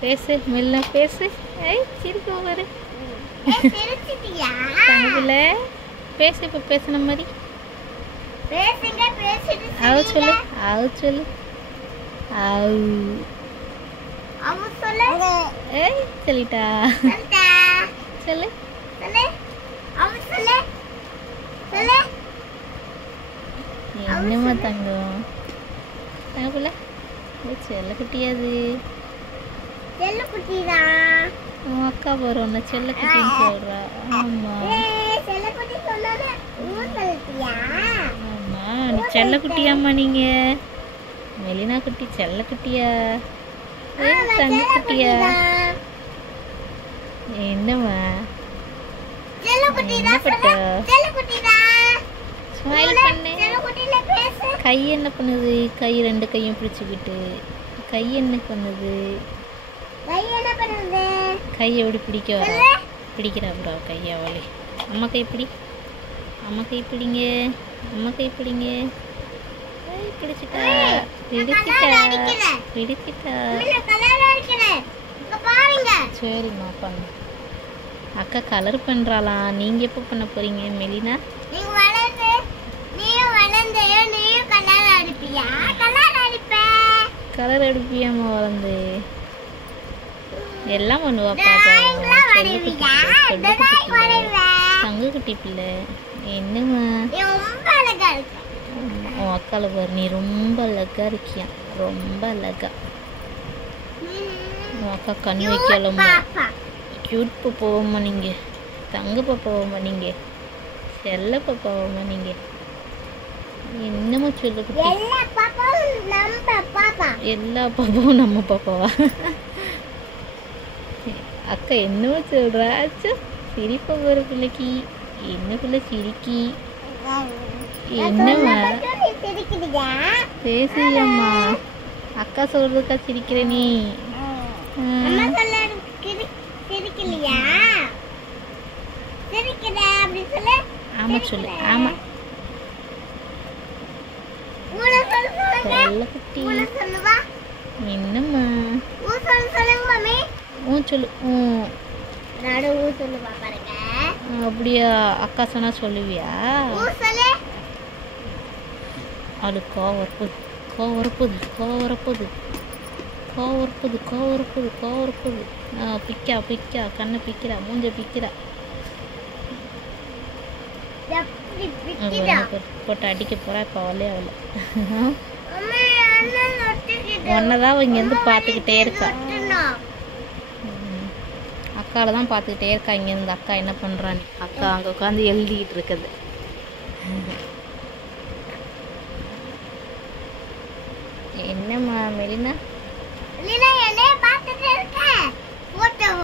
பேசு மெல்ல பேசு. ஐ சிரிக்க பாரு. தங்கப்பிள்ள பேசு. இப்போ பேசுன மாதிரி அவு சொல்லு. அவு சொல்லு. அவு ஏய் சொல்லிட்டா. சொல்லு. என்னம்மா தங்கம் தங்கப்பிள்ள செல்ல குட்டியாது. உன் அக்கா போற ஒன்று செல்ல குட்டின்னு சொல்றா. ஆமா ஆமா நீ செல்ல குட்டியாம்மா. நீங்க மெலினா குட்டி செல்ல குட்டியா தங்க குட்டியா? என்னம்மா என்ன பட்ட ஸ்மைல் பண்ணு. கை என்ன பண்ணுது? கை ரெண்டு கையும் பிடிச்சிக்கிட்டு கை என்ன பண்ணுது? கையை எப்படி பிடிக்க வர பிடிக்கிறா ப்ரோ கையை அவளே. அம்மா கை பிடி. அம்மா கை பிடிங்க. அம்மா கை பிடிங்க. பிடிச்சிட்டா பிடிச்சிட்டா பிடிச்சிட்டா. சரிம்மா பண்ணு. அக்கா கலர் பண்ணுறாளாம். நீங்கள் எப்போ பண்ண போகிறீங்க மெலினா? கலர் அடிப்பியாம்மா வளர்ந்து? எல்லாம் பண்ணுவா பாப்பா. தங்க குட்டி பிள்ளை. என்னம்மா உன் அக்கால பாரு. நீ ரொம்ப அழகா இருக்கியா. ரொம்ப அழகா. உன் அக்கா கண் வைக்கலம்மா. கியூட் பாப்பாவம்மா நீங்கள். தங்க பாப்பாவம்மா நீங்கள். செல்ல பாப்பாவம்மா நீங்கள். என்னம்மா சொல்லு குட்டி? எல்லா பாப்பாவும் நம்ம பாப்பாவா? அக்கா என்னவோ சொல்கிறா. அச்சா சிரிப்பா போகிற பிள்ளைக்கு. என்ன பிள்ளை சிரிக்கி? என்னம்மா பேசியம்மா? அக்கா சொல்றதுக்கா சிரிக்கிற நீ? ஆமா சொல்லு. ஆமா குட்டி. என்னம்மா சொல்லு. அப்படியா? அக்கா சொன்னா சொல்லுவியா? அது கோவரப்போது. பிக்கா பிக்கா கண்ணை பிக்கிறா. மூஞ்ச பிக்கிறா. போட்டு அடிக்க போறா. இப்போ அவளே அவளை ஒன்னதான் இங்கேருந்து பார்த்துக்கிட்டே இருக்கா. அக்கால தான் பார்த்துக்கிட்டே இருக்கா இங்கேருந்து. அக்கா என்ன பண்ணுறான்னு. அக்கா அங்கே உட்காந்து எழுதிக்கிட்டு இருக்குது. என்னம்மா மெலினா?